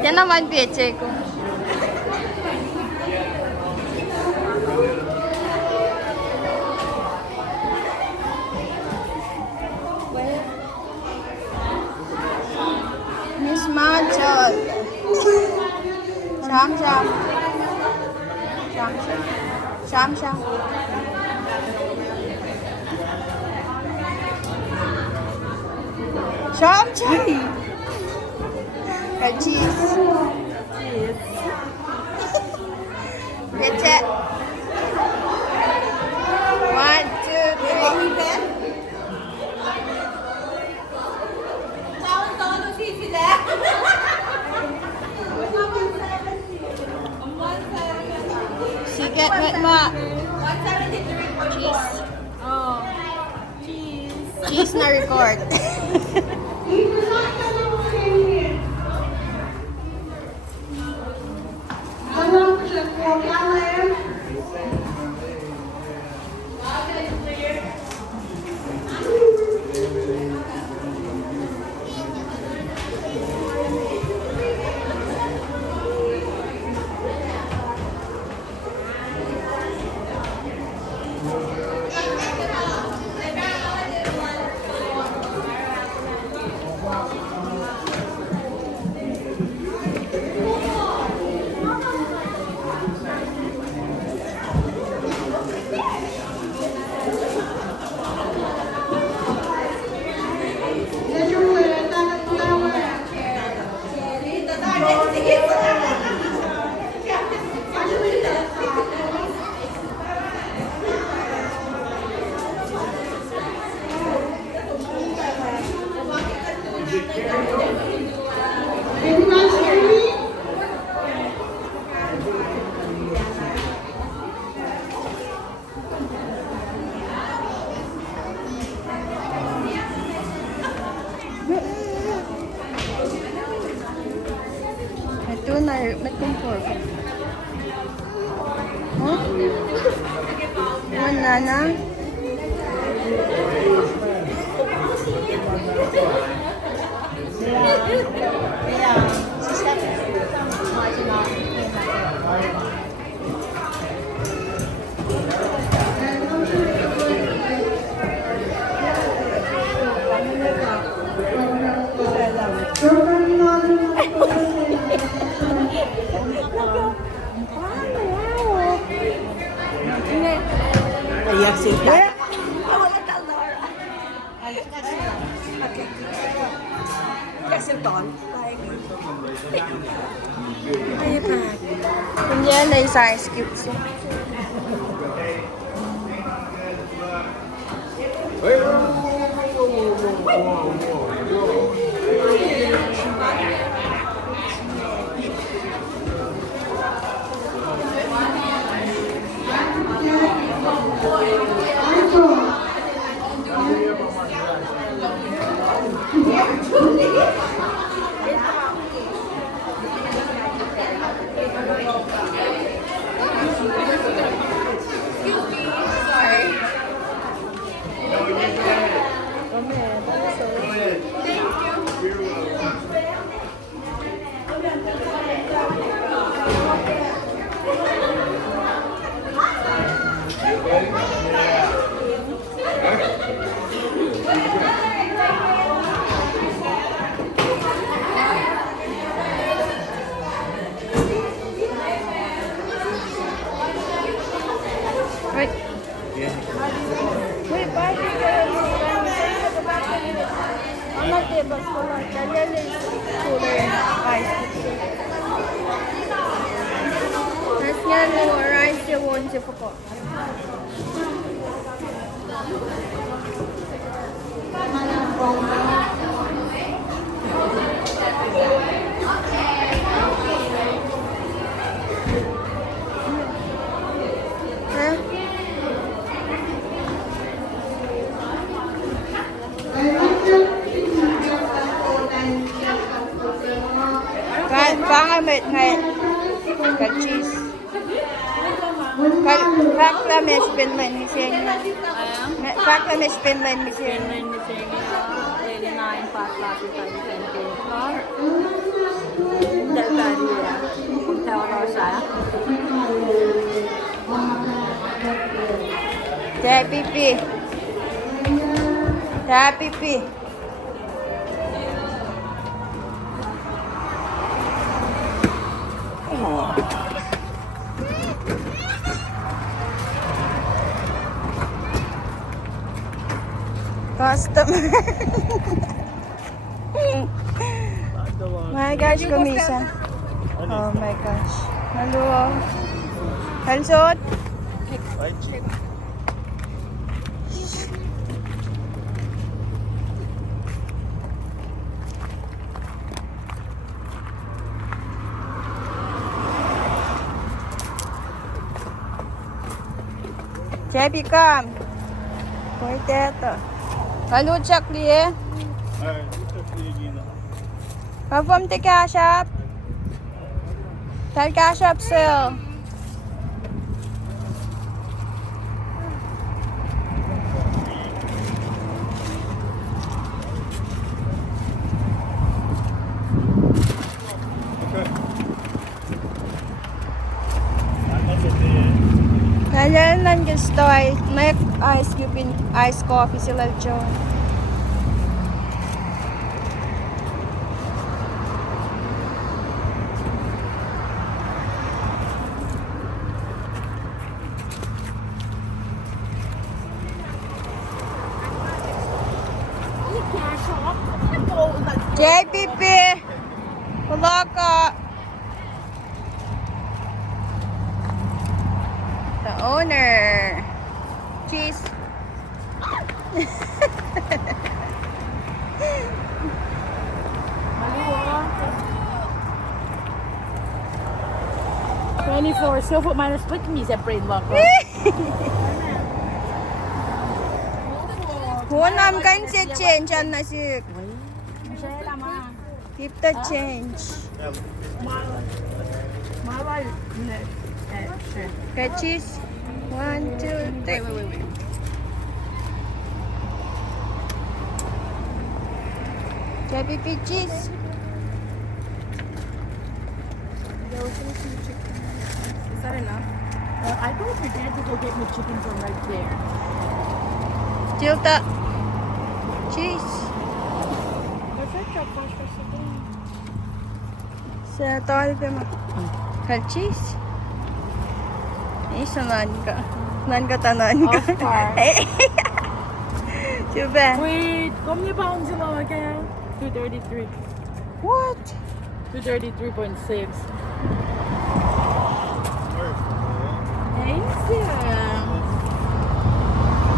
Yan naman, peche ko. Miss Machot. Sham sham. Sham sham. Sham sham. Sham sham. Cheese. Peche. 1, 2, 3. Sige, ma. Cheese. Oh. Cheese. Cheese na record. Ito na, may kumpor ko. Huh? Wala na? Ayak sila. Kasi ton. Ay, pa. Kunya na isa skip siya. Wait. Wait, bakit Ama diba sila? Dalili cooler ice. Mas nga no rice yung wonji po ko. Pangamit ngay cheese. Fakla mes Finland miseng. Fakla mes Finland miseng. 9 Fatma Del Varia. Hotel Rosa. Jai Pipi. Jai Pipi. Customer. My gosh, kumisa. Oh my gosh. Hello. Halsot. Cepi kam. Poiteta. Hallo chakliye. Perform the cash up. Tell cash up sale. Kailan lang gusto ay may ice cube in ice coffee sila John. JPP. Wala ka. The owner. Cheese. $24. So for minus split me sa brain lock. Hunam kan si change an na si. Masaya lamang. Keep the change. Mahal. Sure. Okay, cheese. 1, 2, 3. Wait. JPP cheese. Is that enough? I told your dad to go get me chicken from right there. Tilta. Cheese. Perfecto, cash for something. Sa tawal ka mo. Kal cheese. Isa nan ka tanan ka. Oscar. Diba? Wait, come pounds lang again. 233. What? 233.6. Thanks, yeah.